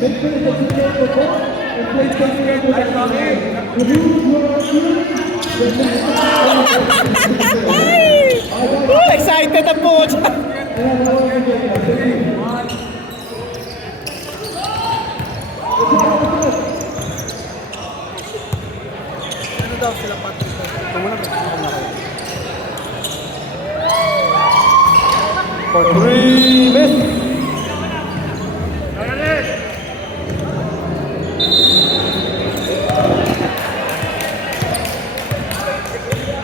Excited na po siya. Ano daw sila Patrick? Ito muna ba? For 3, miss.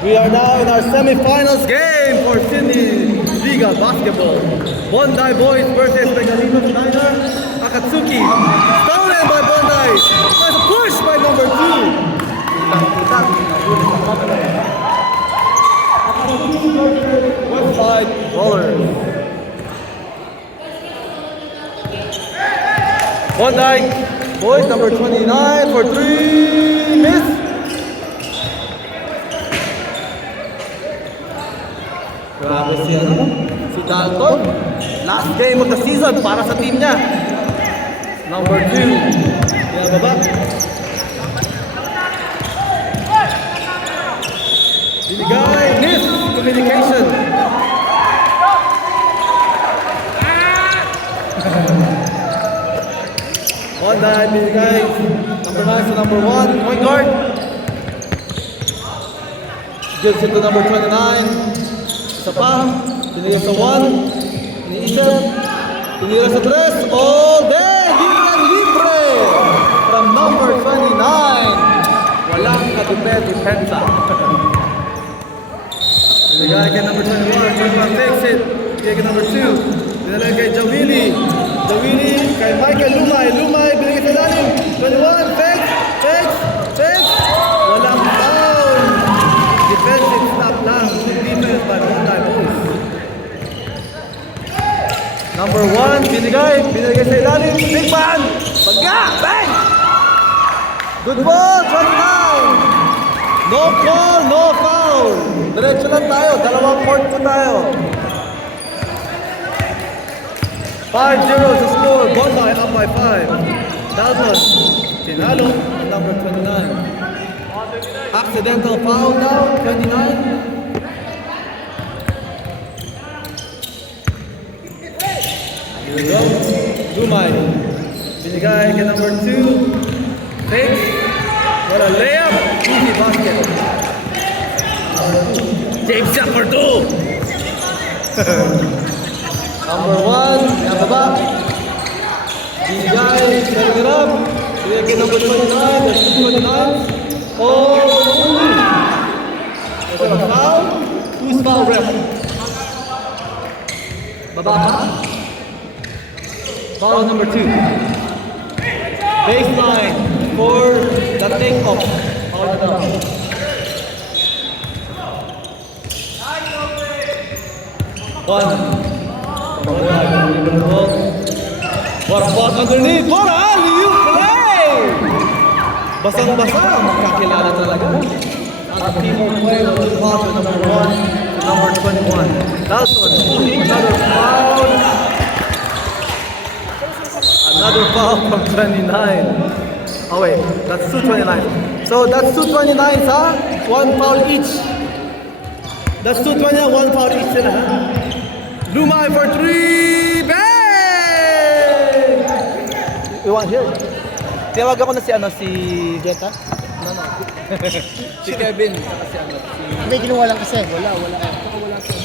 We are now in our semi-finals game for Sydney Liga Basketball. Bondi Boys versus Megalinos Niner Akatsuki. Stolen by Bondi. There's a push by number 2. Westside Rollers. Bondi Boys number 29 for 3, miss. Grabe si Dalton. Last game of the season para sa team niya. Number 2. Yan baba. Binigay. Miss. Communication. Honda binigay. Number 9 sa number 1. Point guard. Gives it to number 29. Isa pa, tinira sa 1, iniisip, tinira sa 3, all day, libre from number 29. Walang kadupe-dupensa. Binigay kay number 21, fix it, binigay kay number 2, binigay kay Jawili, kay Michael Lumay, binigay sa lalim, 21, fix, walang foul. Defensive stop lang, defense by Bondi Boys. Number 1, binigay sa ilalim, big man, pagka, bang! Good ball, shot time! No call, no foul! Diretso lang tayo, dalawang court po tayo. 5-0 sa score, Bondi up by 5. Dalton, tinalo, number 29. Accidental foul now, 29. Here we go. Lumay. Binigay kay number 2. Fake. What a layup. Easy basket. James Shepard 2. Number 1. Yan baba. Binigay. Setting it up. Binigay kay number 29. There's 29. Oh! Is it a foul? Who's foul ref? Baba pa? Foul number 2. Baseline for the take-off. Foul na daw. One. What a block underneath. What a alley-oop play! Basang-basa, magkakilala talaga. Ang teamwork play of the passer, number 1 to number 21. Dalton, another foul. Another foul from 29. Oh wait, that's 229. So that's 229, huh? One foul each. That's 229, one foul each sila, ha? Lumay for 3, bang! We want here. Tiyawag ako na si Jetta? No. Si Kevin, saka si Hindi, ginawa lang kasi. Wala. Saka wala siya.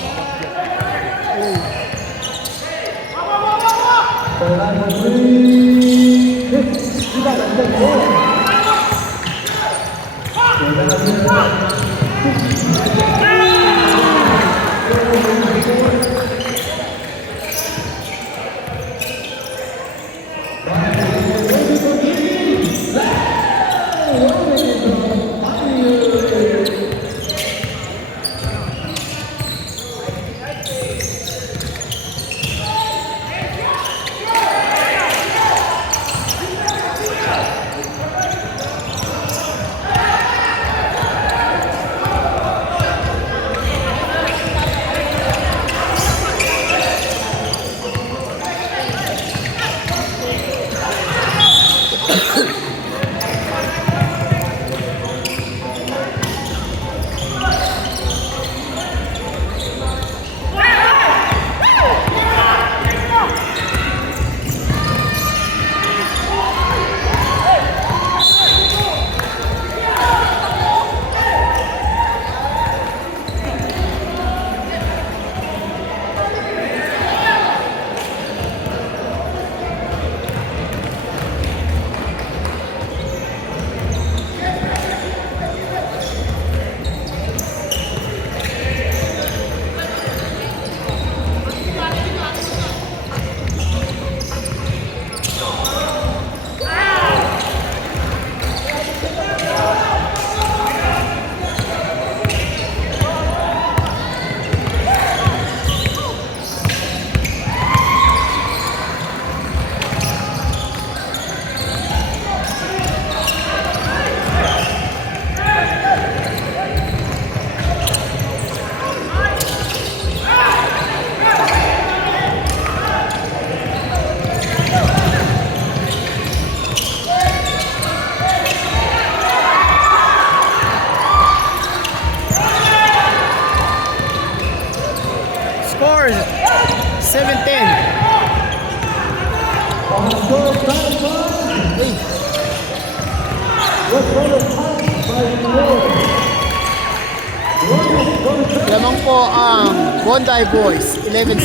Lamang po ang Bondi Boys, 11-7.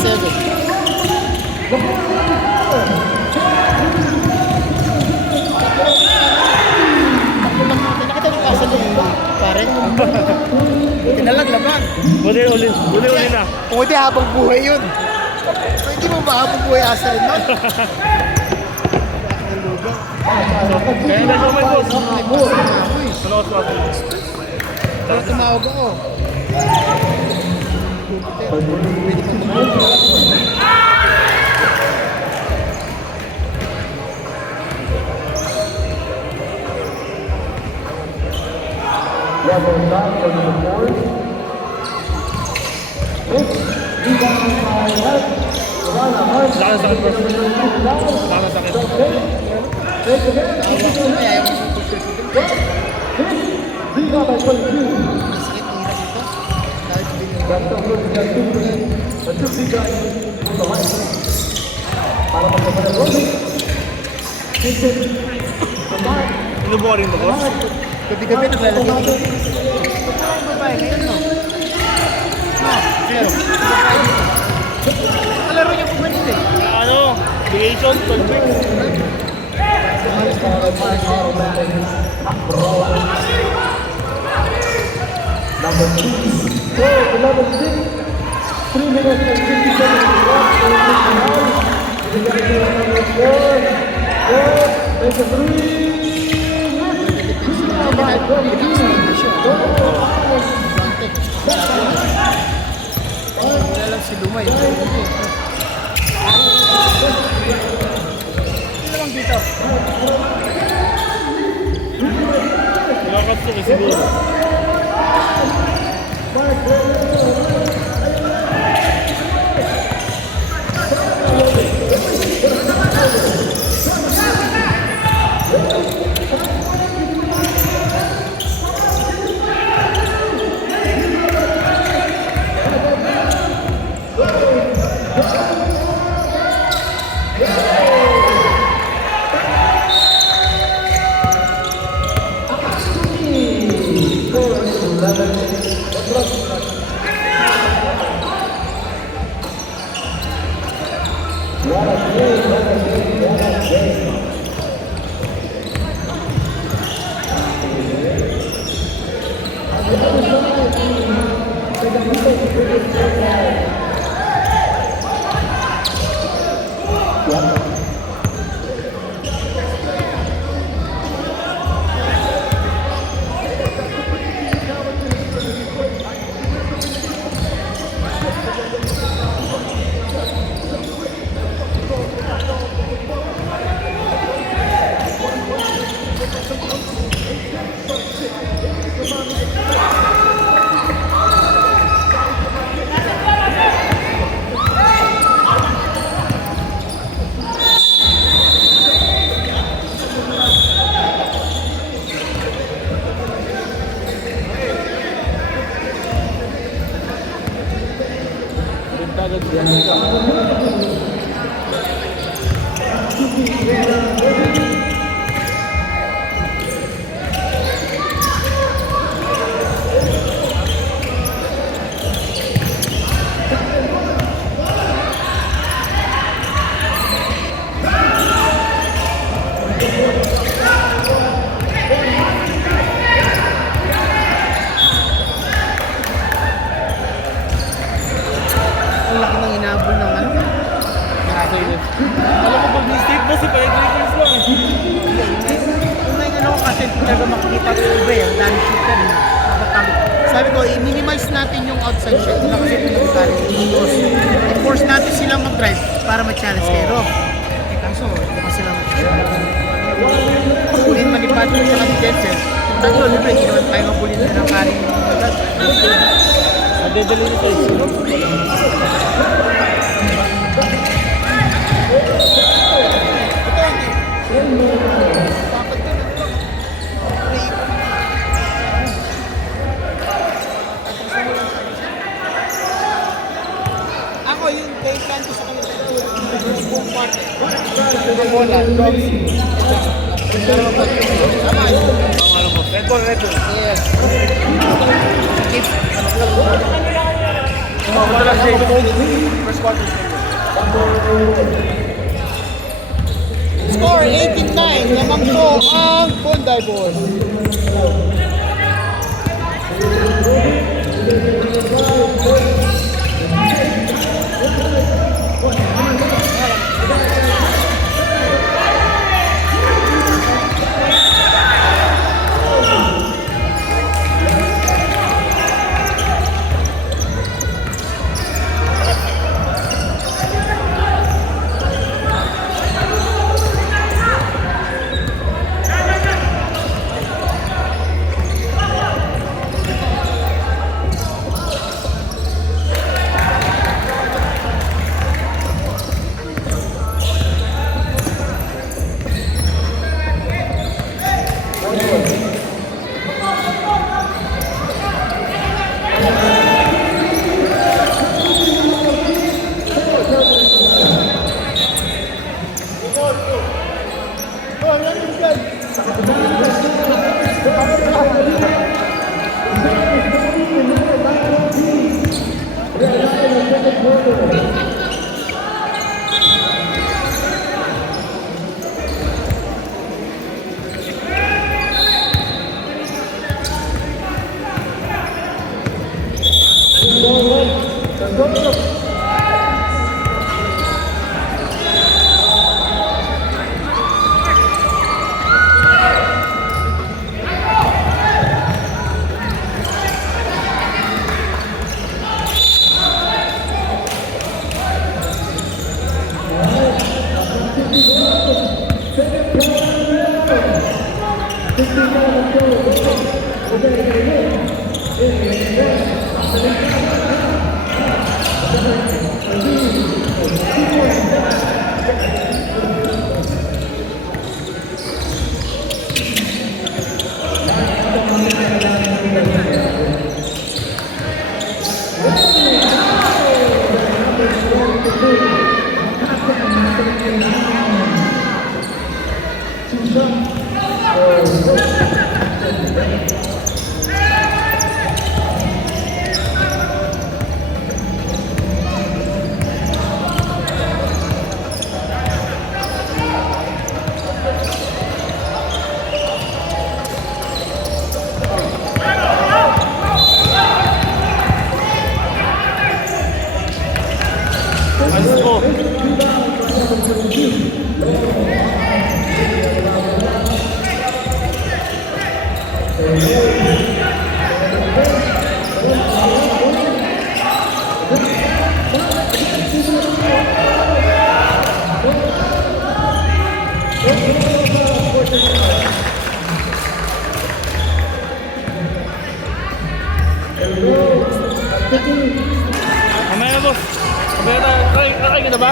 Nakita niyo kaso ni pare? Buti na lang laban. Uli na. Buti habang buhay yun. So hindi mo ba habang buhay asa rin nun? Kaya na naman boss. Ano sa ako? Pero tumawag ako. Pwede ka tumawag. Lakas sakit boss. Lakas sakit. Kaya yung masakit ang hirap ito. Dahil Inubo ka rin ba boss? gabi-gabi naglalaki dito. Ito ang babae ngayon, no? No, zero. Kalaro niya po ganito eh. Ano? Vacation, 12 weeks. Wala lang si Lumay. Ito lang dito. Lakas ko kasi siguro. Ang laki ng inabol ng ano. Alam mo pag mistake boss, ipag-Lakers lang eh. Kung may ano ko kasi talaga makikita ko iba eh. Ang dami shooter eh. Sabi ko, i-minimize natin yung outside shot nila kasi pinagagaling yung indoors. I-force natin silang mag-drive para ma-challenge kay Rob. Eh kaso, bukas sila mag-challenge. Pagulin man ni Patrick sa kami Jensen. Kung tayo, libre, hindi naman tayo mabulin na ng karing agad. Nadedali nito eh. Ako yung game plan ko sa kanila. Buong parte. Ang bola, dogs. Tama yun. Red ball. Yes. Keep. Ito lang siya. First quarter siya. Score 18-9. Lamang po ang Bondi Boys. Nice po. Mamaya boss. Mamaya tayo. Kakain ka na ba?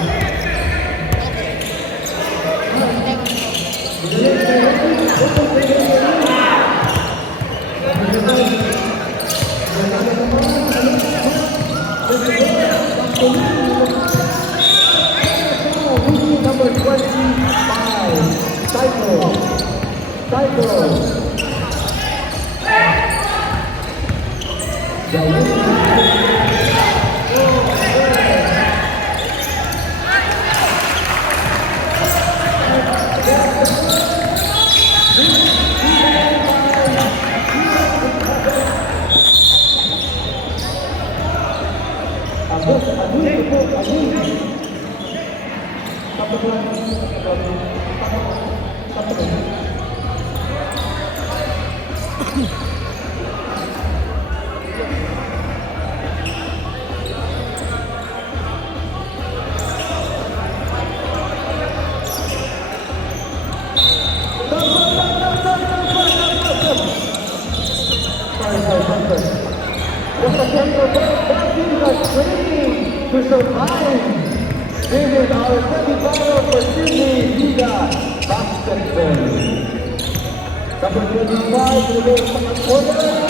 Number 25, Cycle. To survive, this is our semi-final for Sydney Liga Basketball. Number 25, will go to the corner.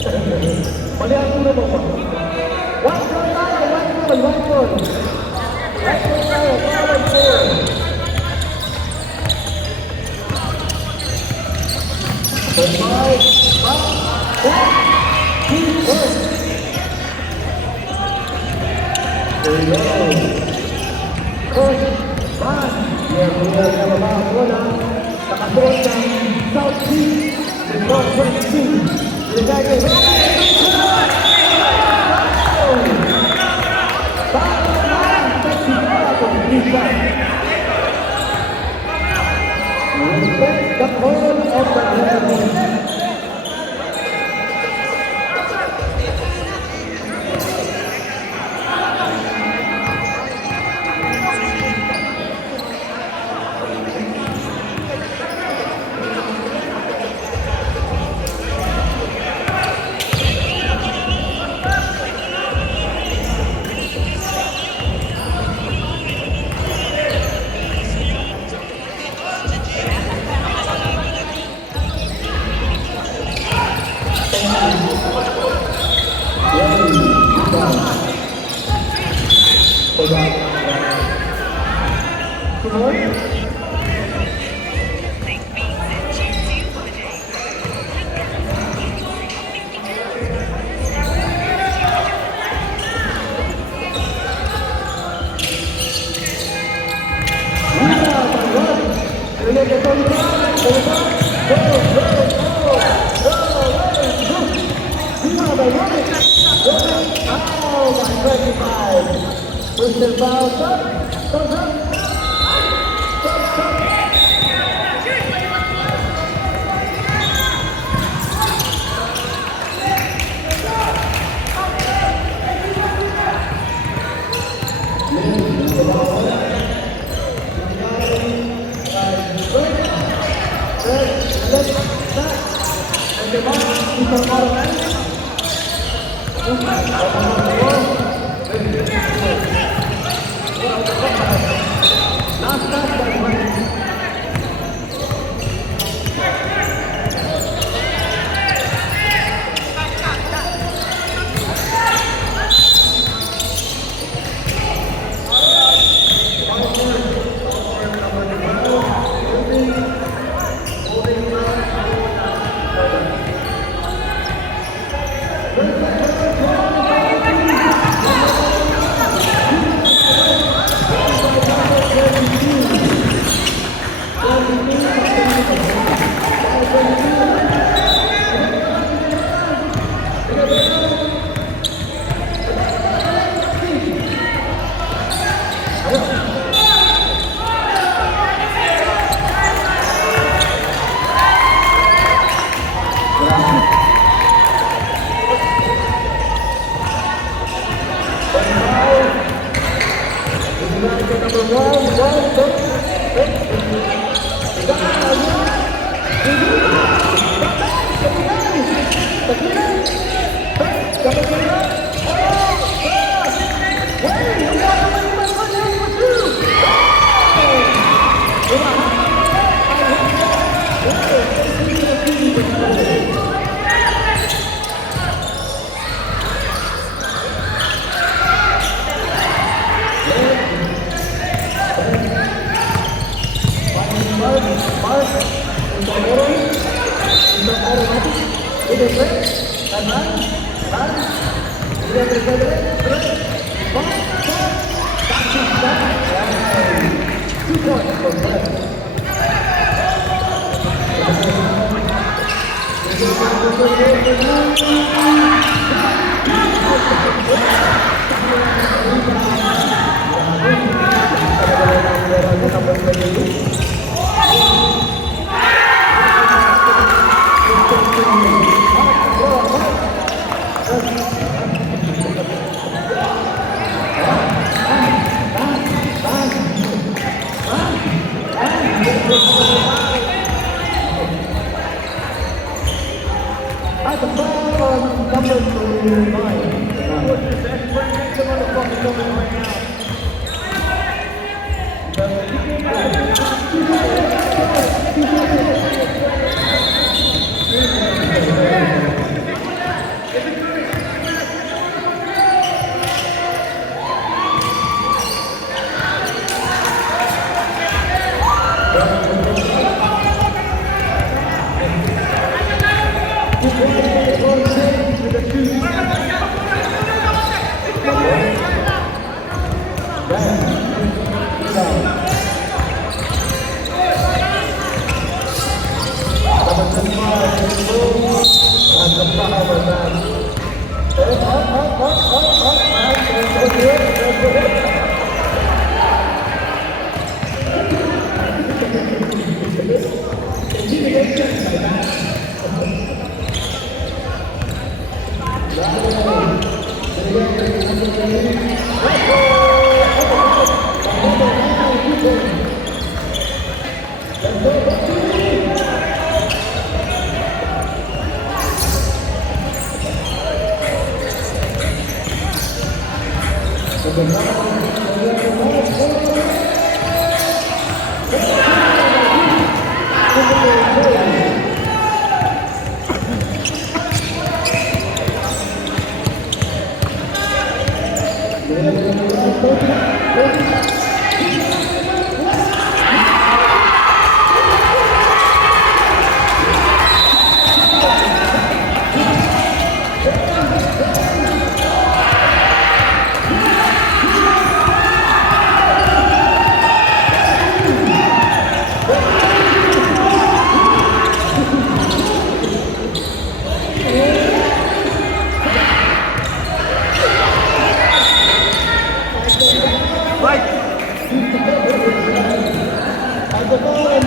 Mali ang una mo ba? One point tayo, one point. Right point tayo, forward four. Five, keep work. There you go. Coach, man. Yan, mula sa mga bola. Nakasuot ng South Sea. Number 22. Ilagay kay respect the call of the Netherlands. Mr. Bowser, comes up. At the ball on number 29. the ball and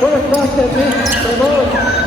first basket is Ramon.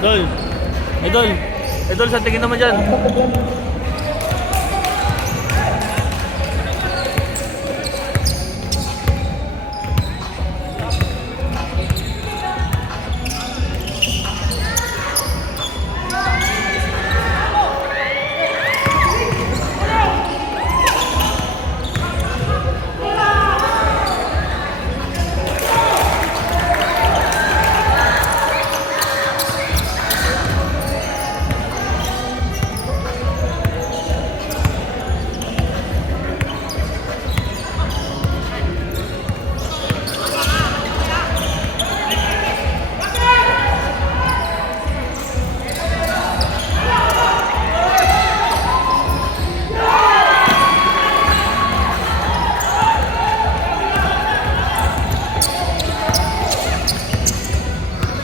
Idol. Idol. Idol, sa tingin naman dyan.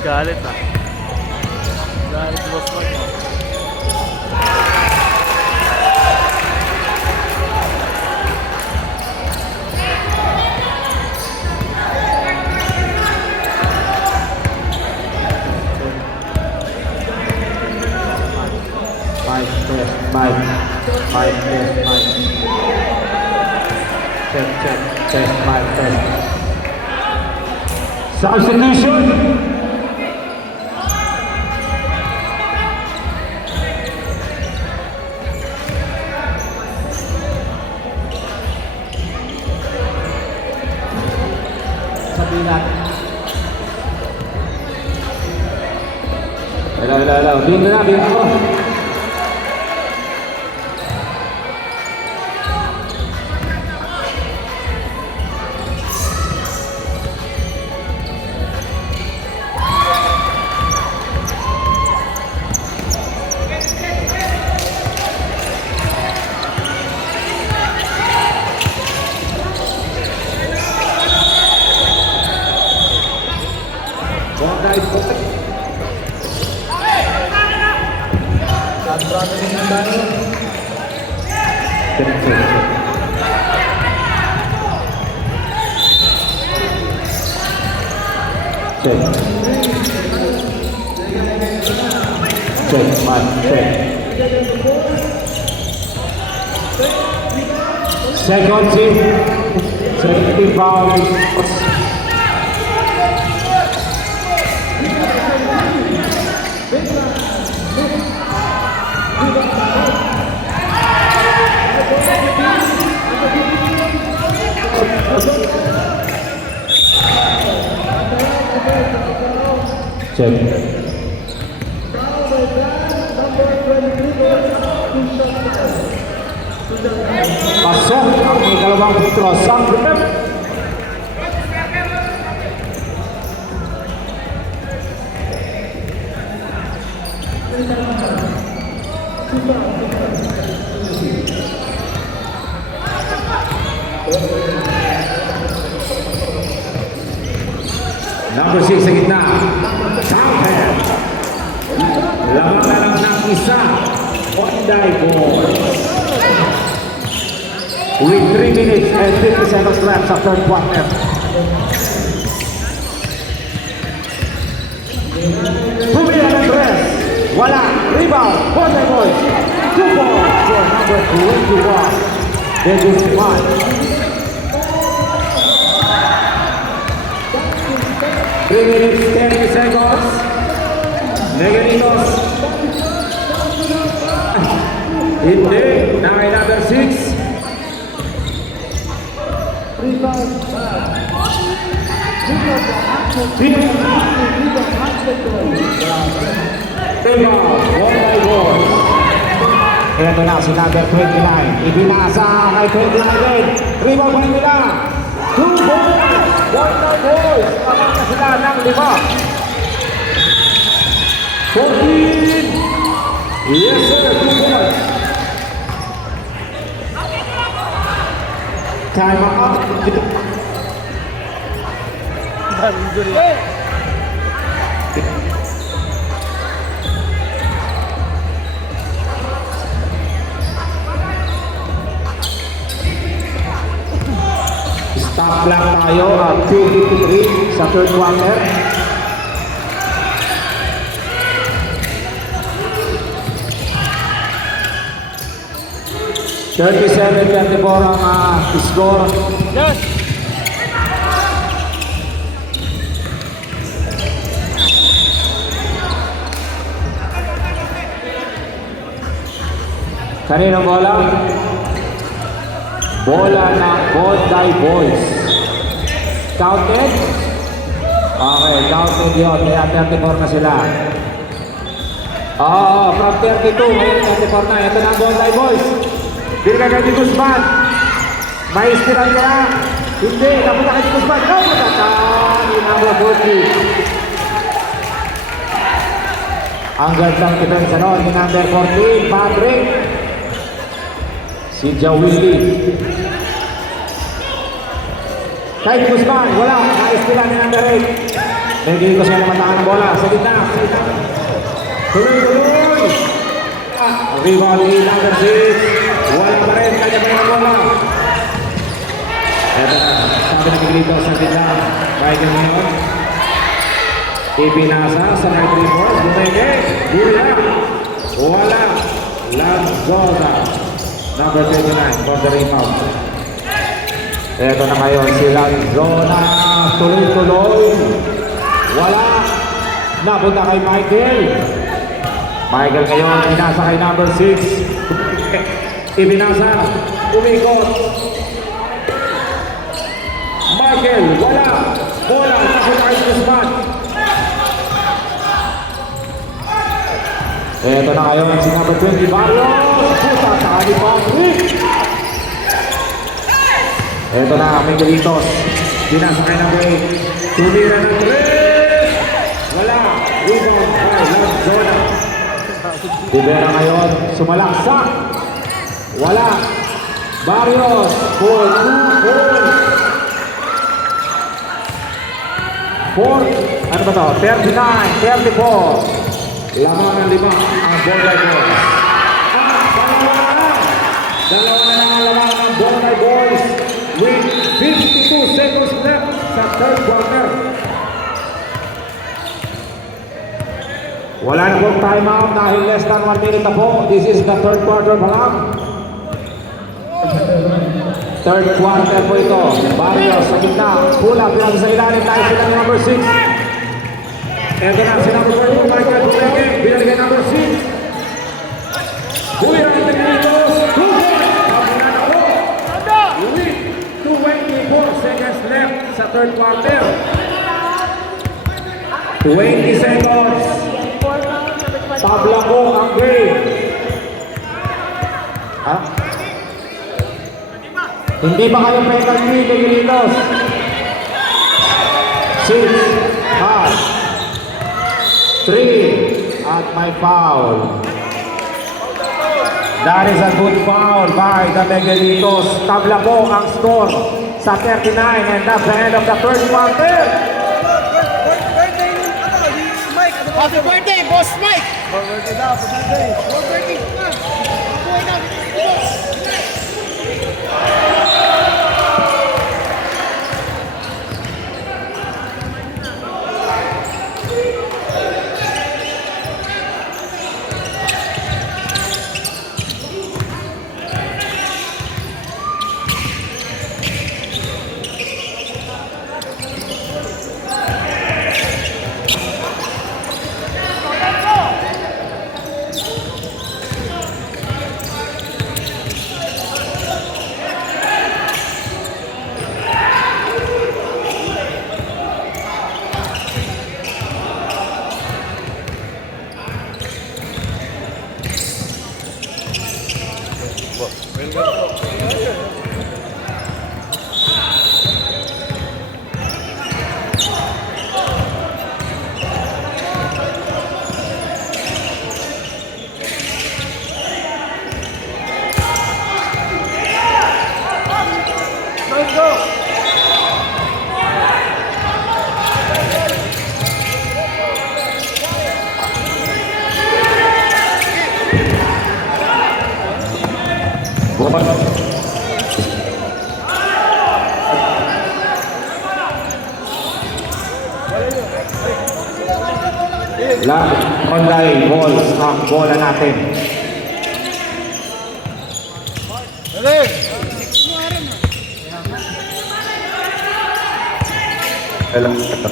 Galit ah. Galit si Boss Mark. Mic test, mic. Mic test, mic. Check, test, mic test. Substitution. Sabihan. Hello. Bingo na, bingo. Check. Check, man, check. Second team. Second team foul. Check. Pasok ang ikalawang pitro sa Grip. Number 6 sa gitna. Southhead. Lamang na lang ng isa. Honday Boys. With 3 minutes and 50 seconds left sa third quarter. Pumila ng dress. Wala. Rebound. Honday Boys. 2 balls for number 21. Dennis Juan. Three minutes, 10 seconds. Negritos. Hindi. Nakay number 6. Tema, one by one. Ito na si number 29. Ibinasa kay 29 din. Rebound pa rin nila. 2 balls. One by boys. Kapag na sila ng 5. 14. Yes sir, 2 balls. Time out. Stop lang tayo at 2:53 sa third quarter. (37-24) ang score. Yes! Kaninong bola? Bola ng Honday Boys. Counted? Okay, counted yun. Kaya 34 na sila. Oo, from 32, ngayon 34 na. Ito na ang Honday Boys. Bigla kay Guzman. May istiral ka na. Hindi, napunta kay Guzman. Oh, matatan. Number 40. Ang gandang depensa noon ni number 14, Patrick. Si Jawili. Kay Guzman, wala. Naistilan ni number 8. Nagigos nga naman ng bola. Sa gitna. Tuloy-tuloy. Rebound ni number 6. Wala pa rin. Kanya pa rin ang bola. Ito na. Sabi ng Piglito sa gitna. Michael Munoz. Ibinasa sa right rebound. Bumenge. Gula. Wala. Lanzosa. Number 29 for the rebound. Ito na ngayon si Lanzona. Tuloy-tuloy. Wala. Napunta kay Michael. Michael ngayon. Binasa kay number 6. Ibinasa. Umikot. Michael. Wala. Bola. Napunta kay Guzman. Ito na ngayon si number 20 Barrios. Puta sa kanipang Rick. Ito na Miguelitos. Binasa kay number 8. Tumira ng 3. Wala. Rebound by Lanzona. Rivera ngayon. Sumalaksak. Wala. Barrios. 4. Ano ba to? 39. 34. Lamang ng 5 ang Honday Boys. Dalawa na lang Bonay Boys with 52 seconds left sa third quarter. Wala na pong timeout dahil less than 1 minute na po. This is the third quarter pa lang. Third quarter po ito. Barrios sa gitna. Pula, pinag sa ilalim tayo sila ng number 6. Ito na si number 4. Michael Puleke, binalikan number 6. Kuya Tecnitos, 2 points. Kamunan ako. With 24 seconds left sa third quarter. 20 seconds. Tabla ko ang game. Ha? Hindi ba kayo penalty, Tecnitos? 6, 5, 3, at may foul. That is a good foul by the Miguelitos. Tabla po ang score sa 39 and that's the end of the third quarter. Happy birthday, Boss Mike! Birthday daw, birthday. Happy birthday! Buhay na! Let's go. Online balls ang bola natin.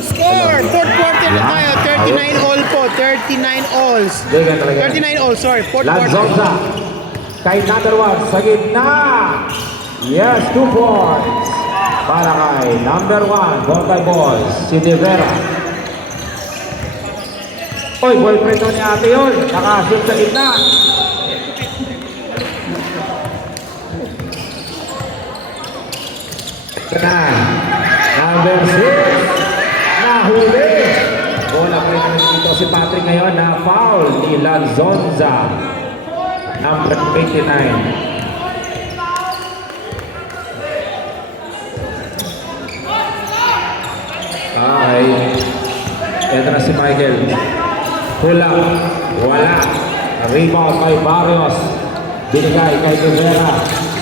Score! Fourth quarter na tayo. 39 all po. 39 alls. 39 all, sorry. Fourth quarter. Lanzonza. Kay number 1 sa gitna. Yes, 2 points. Para kay number 1, Bombay Boys, si De Vera. Oy, boyfriend ni ate yun. Nakashoot sa gitna. Number 6. Nahuli. Bola pa rin dito si Patrick ngayon na foul ni Lanzonza. Number 29. Ay, ito na si Michael. Kulang, wala. Rebound kay Barrios. Binigay kay De Vera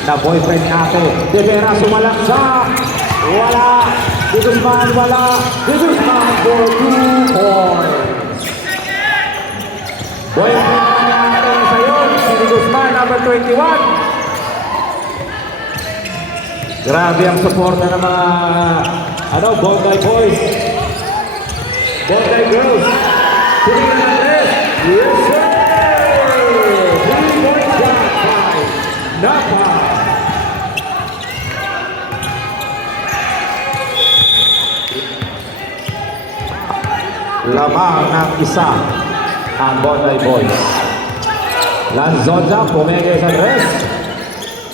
na boyfriend natin. De Vera sumalaksa. Wala. De Guzman, wala. De Guzman for 2 points. Boyfriend natin sa'yo, si De Guzman, number 21. Grabe ang suporta ng mga Bombay Boys. Bombay Girls. Putting in the net. Yes, sir! 3-point shot by Napa. Lamang ng isa ang Bombay Boys. Lanzonza, pumigay sa dress.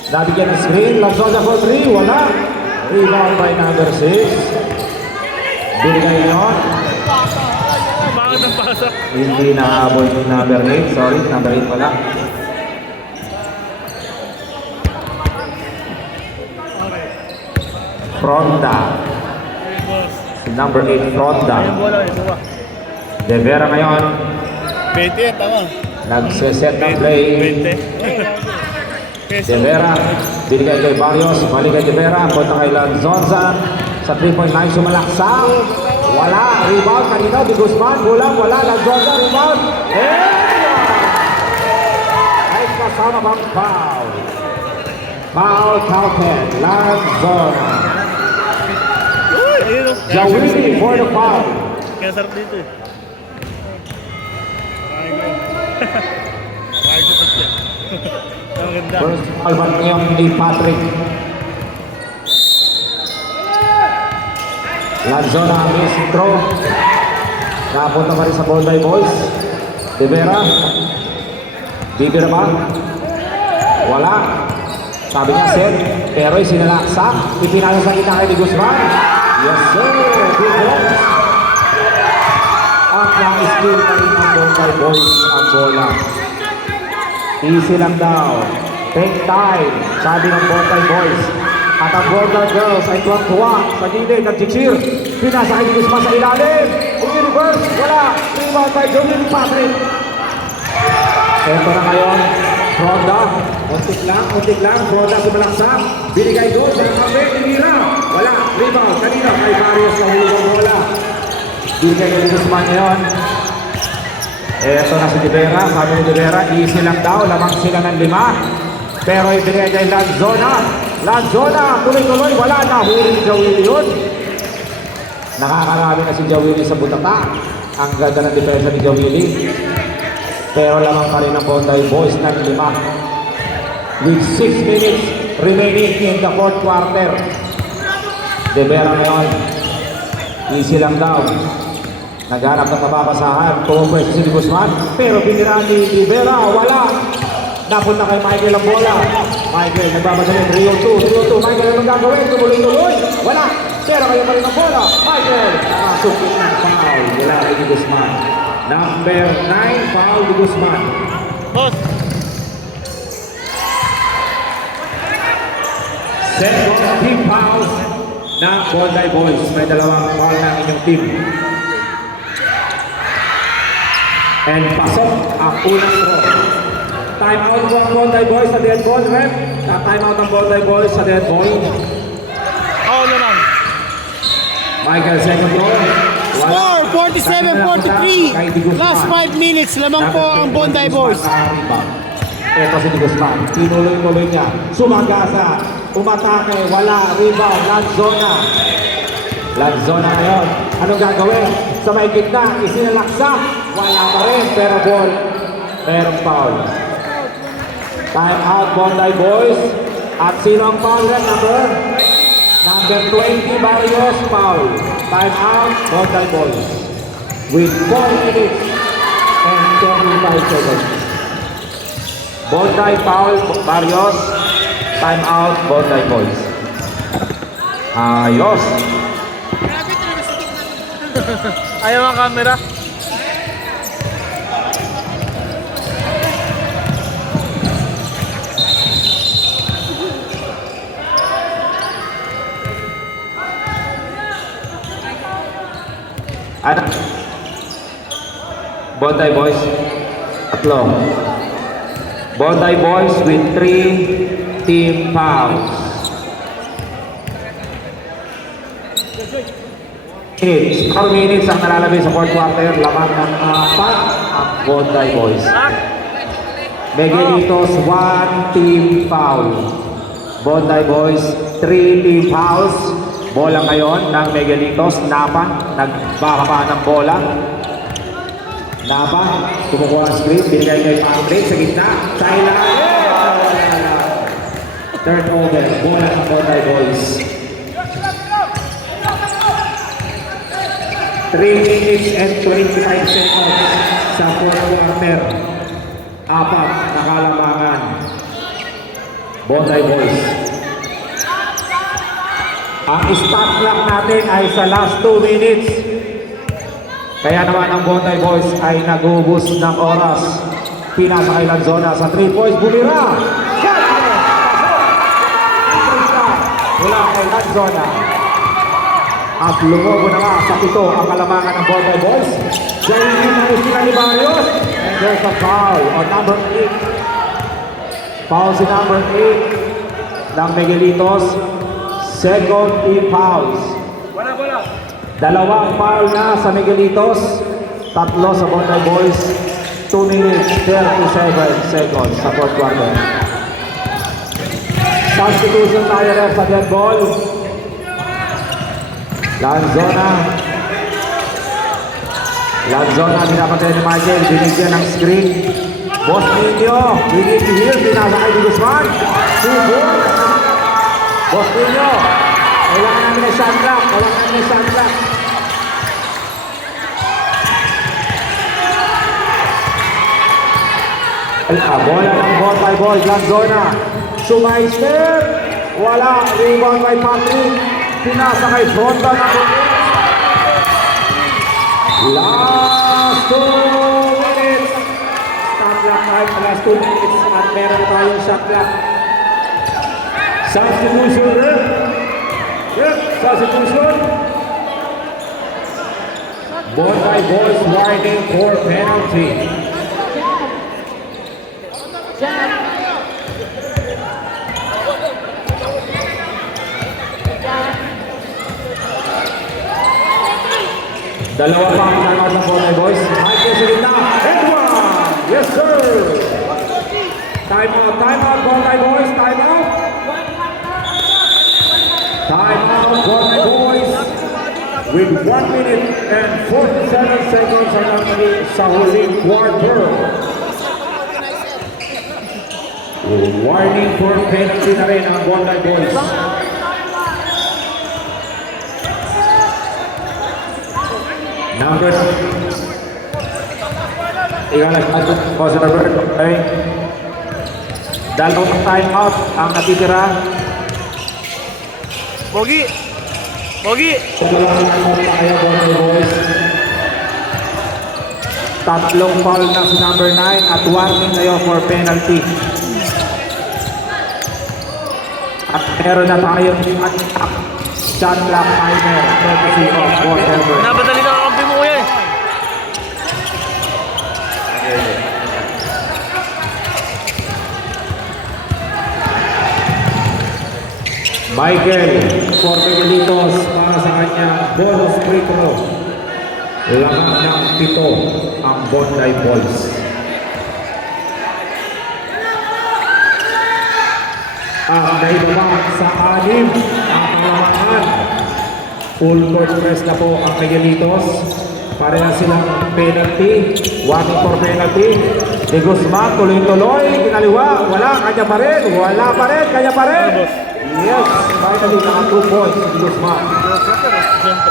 Nabigyan ng screen. Lanzonza for 3. Wala. Rebound by number 6. Binigay yun. Bakit ang pasak? Hindi nakahabol ni number 8. Sorry, number 8 pala. Fronda. Si number 8, Fronda. Bola, ito ba? De Vera ngayon. 20 yan, tama. Nagsiset ng play. 20. De Vera. Binigay kay Barrios, balik kay Rivera, punta kay Lanzonza. Sa 3-point line, sumalaksa. Wala, rebound kanina, Di Guzman, bulang, wala, Lanzonza, rebound. Ay, kasama bang foul? Foul counted, Lanzona. Ayun o. Jawili for the foul. Kaya sarap dito eh. Ay, ko siya. Ang ganda. First foul ba ngayon ni Patrick? Lanzona ang missing throw. Napunta pa rin sa Bondi Boys. Rivera. Bibira ba? Wala. Sabi niya set, pero sinalaksa. Ipinasa sa kita kay Di Guzman. Yes sir, good balls. At na-steal pa rin ang Bondi Boys ang bola. Easy lang daw. Take time, sabi ng Bondi Boys. At ang Bondi Girls ay tuwang-tuwa sa gilid ng cheer. Pinasa kay Di Guzman sa ilalim. Universe, wala. Rebound by Julian Patrick. Ito na ngayon, Froda. Untik lang, Froda sumalaksa. Binigay doon sa kape, tinira. Wala, rebound. Kanina kay Marius na huli ng bola. Binigay kay Di Guzman ngayon. Ito na si Rivera. Sabi ni Rivera, easy lang daw. Lamang sila ng 5. Pero ibigay kay Lanzona. Lanzona, tuloy-tuloy. Wala na, huli ni Jawili yun. Nakakarami na si Jawili sa butata. Ang ganda ng depensa ni Jawili. Pero lamang pa rin ang Bondi Boys ng 5. With 6 minutes remaining in the fourth quarter. Rivera ngayon. Easy lang daw. Naghanap ng nababasahan. Pumupwes si Di Guzman. Pero binira ni Rivera. Wala. Napunta kay Michael ang bola. Michael nagbabasahin. 3-2. Michael ang magagawin. Tumuloy-tuloy. Wala. Pero kayo pa rin ang bola. Michael. Nakasukit ng foul. Wala kay Di Guzman. Number 9, foul Di Guzman. Boss. Second team foul ng Bondi Boys. May dalawang foul ng inyong team. And pasok ang unang throw. Time out po ang Bondi Boys sa dead ball. Rep. Time out ang Bondi Boys sa dead ball. Oo naman. Michael, second throw. Score 47-43. Last 5 minutes lamang po ang Bondi Boys. Ito si Di Guzman. Tinuloy-tuloy niya. Sumagasa. Umatake. Wala. Rebound. Lanzona. Lanzona ngayon. Anong gagawin? Sa may gitna. Isinalaksa. Wala pa rin. Pero ball. Merong foul. Time out Bondi Boys. At sino ang foul rin? Number 20 Barrios foul. Time out Bondi Boys. With 4 minutes and 35 seconds. Bondi foul Barrios. Time out Bondi Boys. Ayos. Ayaw ang camera. Ano? Bondi Boys. Tatlo. Bondi Boys with 3 team fouls. Minutes. 4 minutes ang nalalabay sa fourth quarter. Lamang ng 4 ang Bondi Boys. Miguelitos 1 team foul. Bondi Boys 3 team fouls. Bola ngayon ng Miguelitos. Napa, nagbaka pa ng bola. Napa, kumukuha ang screen. Binigay kay Patrick sa gitna. Sa ilalim. Turnover. Bola ng Bondi Boys. 3 minutes and 25 seconds sa fourth quarter. 4 na kalamangan. Bondi Boys. Ang stop clock natin ay sa last 2 minutes. Kaya naman ang Bondi Boys ay nag-ubos ng oras. Pinasa kay Lanzona sa 3 points. Bumira! Wala kay Lanzona. At lumobo na nga sa 7 ang kalamangan ng Bondi Boys. Dahil hindi sila ni Barrios. And there's a foul on number 8. Foul si number 8. ng Miguelitos. Second team fouls. Dalawang foul na sa Miguelitos. Tatlo sa Bonday Boys. 2 minutes 37 seconds sa fourth quarter. Substitution tayo ref sa dead ball. Lanzona, pinapatay ni Michael, binigyan ng screen. Boss Nino, we need to hear, pinasa kay Di Guzman. Subok. Boss Nino, kailangan namin ng shot clock, Bola ng ball by ball, Lanzona. Sumaister, wala, rebound by Patrick. Pinasa kay Fronda na last 2 minutes. Stop clock time, last 2 minutes. At meron tayong shot clock. Substitution, substitution. Bonday Boys warning for penalty. Dalawa pa ang timeout ng Bonday Boys. Michael sa gitna. Edward! Yes, sir! Timeout, Bonday Boys. Timeout, Bonday Boys. With 1 minute and 47 seconds ang natin sa huling quarter. Warning for penalty na rin ang Bonday Boys. Number okay. Dalawang time out ang natitira. Bogi! Tatlong foul na si number 9 at warning ngayon for penalty. At meron na tayong shot clock timer courtesy of Boss Herbert. Napadali ka kampi mo kuya eh. Michael for Miguelitos para sa kanyang bonus free throw. Lahat ng 7 ang Bonday Boys. Naibabang sa 6 ang kalamangan. Full court press na po ang Miguelitos. Pareha silang penalty. Warning for penalty. Di Guzman, tuloy-tuloy. Kinaliwa. Wala. Kanya pa rin. Wala pa rin. Kanya pa rin. Yes. Finally, naka 2 points. Di Guzman.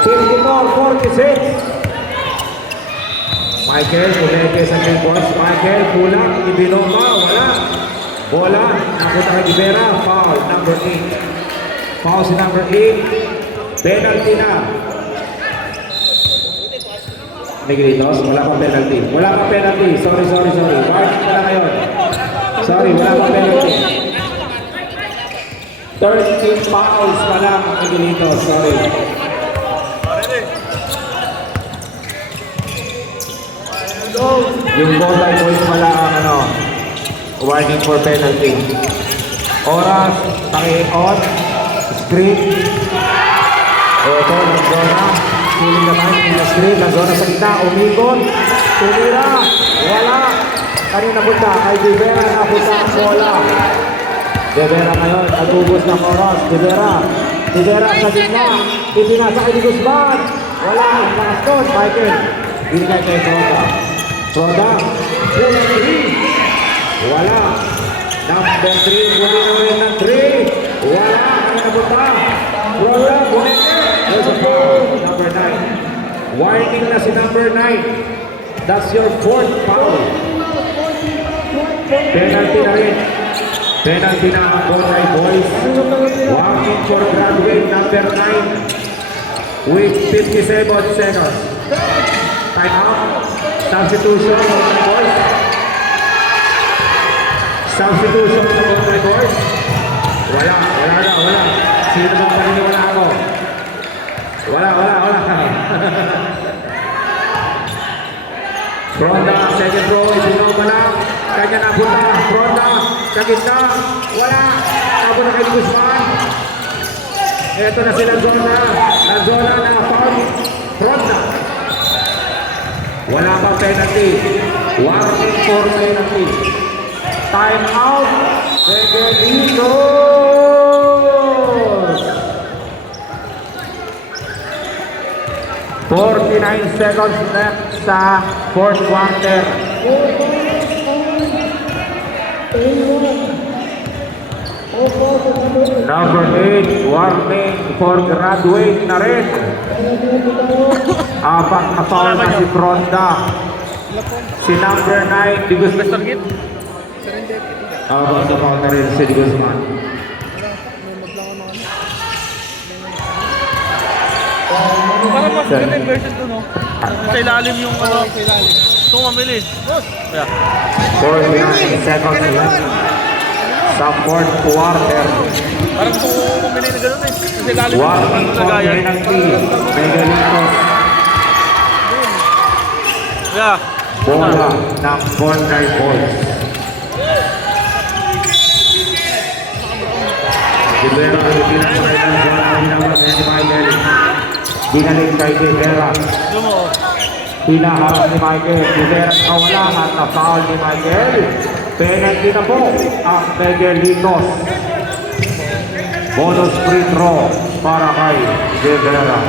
54-46. Michael, kumeke sa 10 points. Michael, kulang. Ibinoma. Wala. Bola. Napunta kay Rivera. Foul. Number 8. Foul si number 8. Penalty na. Miguelitos, wala pa penalty. Wala pa penalty. Sorry. Warning pala ngayon. Sorry, wala pa penalty. 13 fouls pa lang ang Miguelitos. Sorry. Yung Bonday Boys pala ang warning for penalty. Oras, paki-on, screen. Ito, Lanzona. Suling naman, in-screen. Lanzona sa gitna, umikot. Tumira. Wala. Kanina punta, kay Rivera napunta ang bola. Rivera ngayon, nagubos ng oras. Rivera sa gitna. Ipinasa kay Di Guzman. Wala. Ang lakas doon, Michael. Binigay kay Fronda. 3. Wala. Number 3. Wala na rin ng 3. Wala. Kanina punta. Fronda. There's a foul. Number 9. Warning na si number 9. That's your 4th foul. Penalty na rin. Penalty na ang Bonday Boys. Walking for graduate number 9 with 57 seconds. Time out. Substitution of Bonday Boys. Substitution of Bonday Boys. Wala. Sino bang paniniwala ako? Wala. Fronda, second row, ibinaw na lang. Kanya na punta. Fronda, sa gitna. Wala. bago na kay Guzman. Ito na si Lanzona. Lanzona na foul. Ronda. Wala pang penalty. Warning for penalty. Time out. Regalitos. 49 seconds left sa fourth quarter. Number 8, warning for graduate na rin. Apat na foul na si Fronda. Si number 9, Di Guzman. Apat na foul na rin si Di Guzman. Parang mas maganda yung version to, no? Sa ilalim yung ano, sa ilalim. Ito mamili. Yeah. 49 seconds left sa fourth quarter. Parang gusto ko mamili na gano'n eh. Sa ilalim yung Warning for lagayan. penalty. Regalitos. Yeah. Bola ng Bondi Boys. Rivera ang pinakailan sa hinawas ni Michael. Dinaling kay Rivera. Lumo. Hinaharap ni Michael. Rivera nawala at na-foul ni Michael. Penalty na po ang Miguelitos. Bonus free throw para kay Rivera.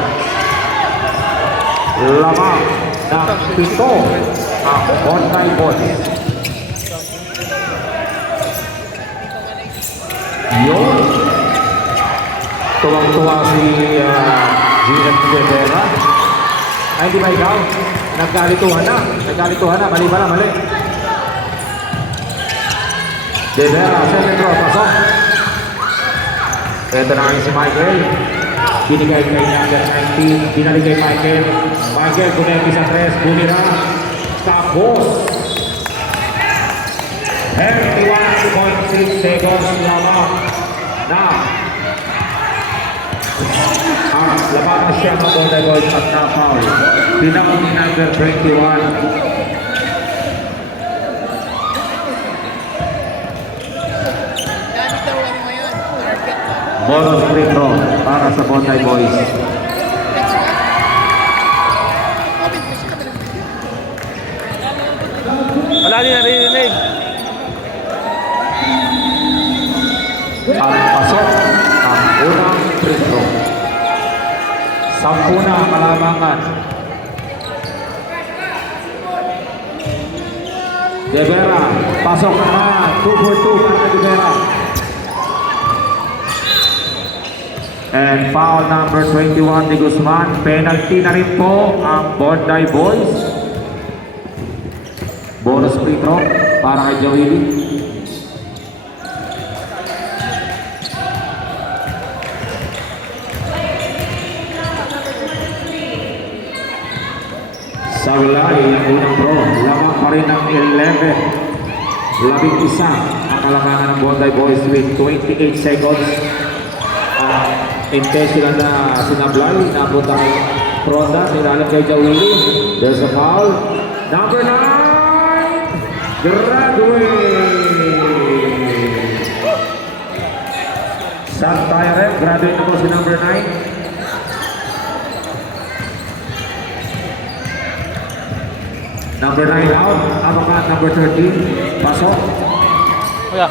Lamang ng 7 ang Bondi Boys. Yun. Tuwang-tuwa si Gina Rivera. Ay, hindi ba ikaw? Nagkalituhan na. Nagkalituhan na. Mali ba na? Mali. Rivera, second row. Pasok. Ito na si Michael. Binigay kay number 19. Binalik kay Michael. Michael, kumenti sa tres. Bumira. Tapos. 31.6 seconds lamang na labanan siya ng Bondi Boys at na-foul. Pinang ni number 21. Bonus free throw para sa Bondi Boys. Wala din narinig. Ang pasok ang unang free throw. 10 na ang kalamangan. Rivera, pasok na. 2 for 2 para kay Rivera. And foul number 21 Di Guzman. Penalty na rin po ang Bondi Boys. Bonus free throw para kay Joey. Sablay ang unang throw. Lamang pa rin ang 11. 11 ang kalamangan ng Bondi Boys with 28 seconds. Intentional na sinablay. Napunta kay Fronda. Nilalang kay Jawili. There's a foul. Number 9. Graduate. Saan tayo rin? Graduate na po si number 9. Number 9 out. Abakat number 13. Pasok. Yeah.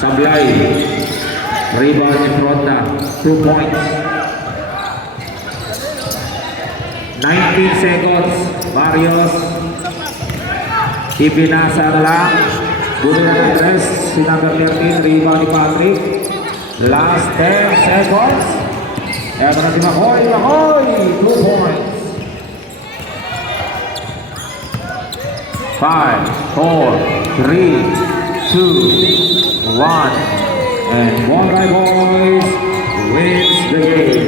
Sablay. Rebound in Fronda. 2 points. 19 seconds. Barrios. Ipinasa lang. Bumila ng dress. Si number 13. Rebound ni Patrick. Last 10 seconds. Eto na si Makoy. Makoy! 2 points. 5, 4, 3, 2, 1. And Bondi Boys wins the game.